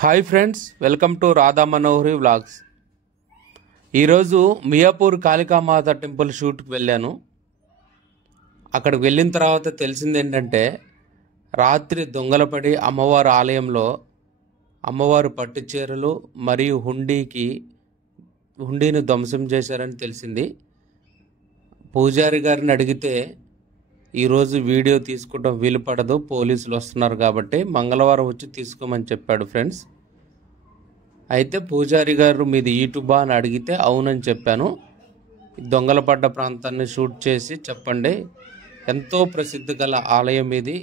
Hi friends, welcome to Radha Manohari vlogs. ఈరోజు Miyapur Kalika Mata temple షూట్కి వెళ్ళాను. అక్కడికి వెళ్ళిన తర్వాత తెలిసింది ఏంటంటే, రాత్రి దొంగలపడి అమ్మవారి ఆలయంలో అమ్మవారు పట్టు చీరలు మరియు హుండీని ధ్వంసం చేశారని తెలిసింది. పూజారి గారిని అడిగితే ఈరోజు వీడియో తీసుకోవడం వీలు పడదు, పోలీసులు వస్తున్నారు కాబట్టి మంగళవారం వచ్చి తీసుకోమని చెప్పాడు ఫ్రెండ్స్. అయితే పూజారి గారు మీది యూట్యూబా అని అడిగితే అవునని చెప్పాను. దొంగల పడ్డ ప్రాంతాన్ని షూట్ చేసి చెప్పండి, ఎంతో ప్రసిద్ధి గల ఆలయం ఇది,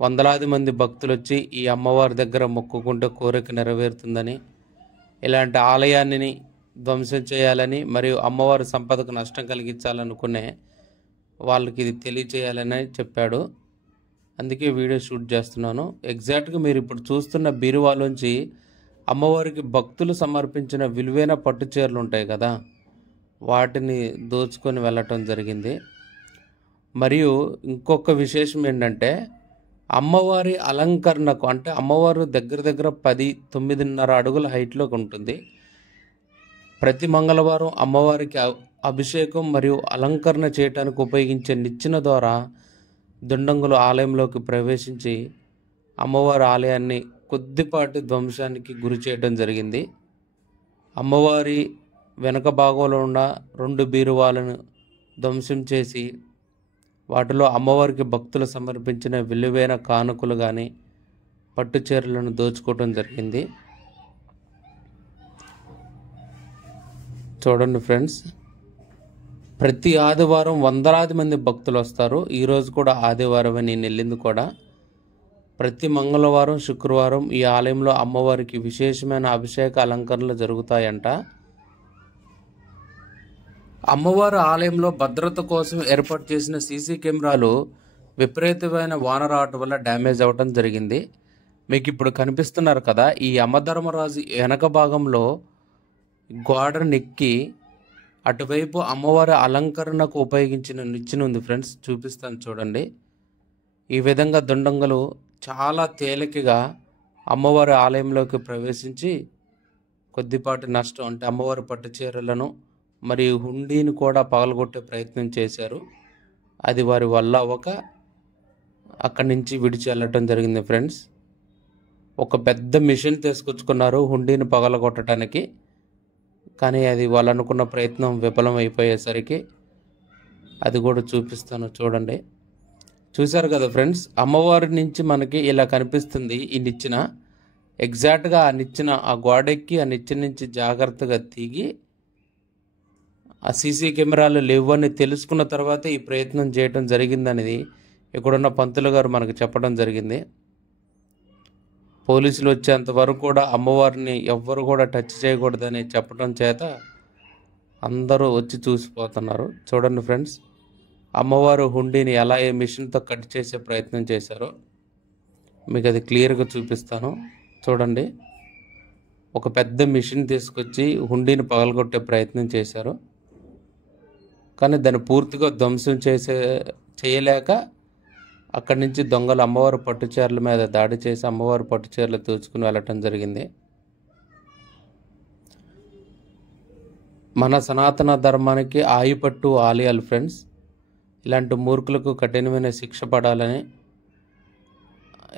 వందలాది మంది భక్తులు వచ్చి ఈ అమ్మవారి దగ్గర మొక్కుకుంటే కోరిక నెరవేరుతుందని, ఇలాంటి ఆలయాన్ని ధ్వంసం చేయాలని మరియు అమ్మవారి సంపదకు నష్టం కలిగించాలనుకునే వాళ్ళకి ఇది తెలియచేయాలని చెప్పాడు. అందుకే వీడియో షూట్ చేస్తున్నాను. ఎగ్జాక్ట్గా మీరు ఇప్పుడు చూస్తున్న బీరువాలోంచి అమ్మవారికి భక్తులు సమర్పించిన విలువైన పట్టు చీరలు ఉంటాయి కదా, వాటిని దోచుకొని వెళ్ళటం జరిగింది. మరియు ఇంకొక విశేషం ఏంటంటే, అమ్మవారి అలంకరణకు అంటే అమ్మవారు దగ్గర 9.5 అడుగుల హైట్లోకి ఉంటుంది. ప్రతి మంగళవారం అమ్మవారికి అభిషేకం మరియు అలంకరణ చేయడానికి ఉపయోగించే నిచ్చెన ద్వారా దుండంగులు ఆలయంలోకి ప్రవేశించి అమ్మవారి ఆలయాన్ని కొద్దిపాటి ధ్వంసానికి గురి చేయడం జరిగింది. అమ్మవారి వెనక భాగంలో ఉన్న 2 బీరువాలను ధ్వంసం చేసి వాటిలో అమ్మవారికి భక్తులు సమర్పించిన విలువైన కానుకలు కానీ పట్టు చీరలను దోచుకోవడం జరిగింది. చూడండి ఫ్రెండ్స్, ప్రతి ఆదివారం వందలాది మంది భక్తులు వస్తారు. ఈరోజు కూడా ఆదివారమే నేను వెళ్ళింది కూడా. ప్రతి మంగళవారం, శుక్రవారం ఈ ఆలయంలో అమ్మవారికి విశేషమైన అభిషేక అలంకరణలు జరుగుతాయంట. అమ్మవారి ఆలయంలో భద్రత కోసం ఏర్పాటు చేసిన సీసీ కెమెరాలు విపరీతమైన వాన రావటం వల్ల డ్యామేజ్ అవ్వటం జరిగింది. మీకు ఇప్పుడు కనిపిస్తున్నారు కదా, ఈ యమధర్మరాజు వెనక భాగంలో గోడ నెక్కి అటువైపు అమ్మవారి అలంకరణకు ఉపయోగించిన నిచ్చెన ఉంది ఫ్రెండ్స్, చూపిస్తాను చూడండి. ఈ విధంగా దుండంగులు చాలా తేలికగా అమ్మవారి ఆలయంలోకి ప్రవేశించి కొద్దిపాటి నష్టం అంటే అమ్మవారి పట్టు చీరలను మరియు హుండీని కూడా పగలగొట్టే ప్రయత్నం చేశారు. అది వారి వల్ల అక్కడి నుంచి విడిచి వెళ్ళటం జరిగింది ఫ్రెండ్స్. ఒక పెద్ద మిషన్ తీసుకొచ్చుకున్నారు హుండీని పగలగొట్టడానికి, కానీ అది వాళ్ళు అనుకున్న ప్రయత్నం విఫలం అయిపోయేసరికి అది కూడా చూపిస్తాను చూడండి. చూశారు కదా ఫ్రెండ్స్, అమ్మవారి నుంచి మనకి ఇలా కనిపిస్తుంది ఈ నిచ్చెన. ఎగ్జాక్ట్గా ఆ నిచ్చెన ఆ గోడెక్కి ఆ నిచ్చెన నుంచి జాగ్రత్తగా దిగి ఆ సీసీ కెమెరాలు లేవని తెలుసుకున్న తర్వాత ఈ ప్రయత్నం చేయడం జరిగిందనేది ఇక్కడున్న పంతులు గారు మనకు చెప్పడం జరిగింది. పోలీసులు వచ్చేంత వరకు కూడా అమ్మవారిని ఎవ్వరు కూడా టచ్ చేయకూడదని చెప్పడం చేత అందరూ వచ్చి చూసిపోతున్నారు. చూడండి ఫ్రెండ్స్, అమ్మవారు హుండీని ఎలా ఏ మిషన్తో కట్ చేసే ప్రయత్నం చేశారో మీకు అది క్లియర్గా చూపిస్తాను చూడండి. ఒక పెద్ద మిషన్ తీసుకొచ్చి హుండీని పగలగొట్టే ప్రయత్నం చేశారు, కానీ దాన్ని పూర్తిగా ధ్వంసం చేయలేక అక్కడి నుంచి దొంగలు అమ్మవారి పట్టు చీరల మీద దాడి చేసి అమ్మవారి పట్టు చీరలు దోచుకుని వెళ్ళటం జరిగింది. మన సనాతన ధర్మానికి ఆయుపట్టు ఆలయాలు ఫ్రెండ్స్. ఇలాంటి మూర్ఖులకు కఠినమైన శిక్ష పడాలని,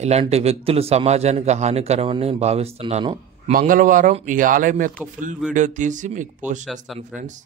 ఇలాంటి వ్యక్తులు సమాజానికి హానికరమని భావిస్తున్నాను. మంగళవారం ఈ ఆలయం యొక్క ఫుల్ వీడియో తీసి మీకు పోస్ట్ చేస్తాను ఫ్రెండ్స్.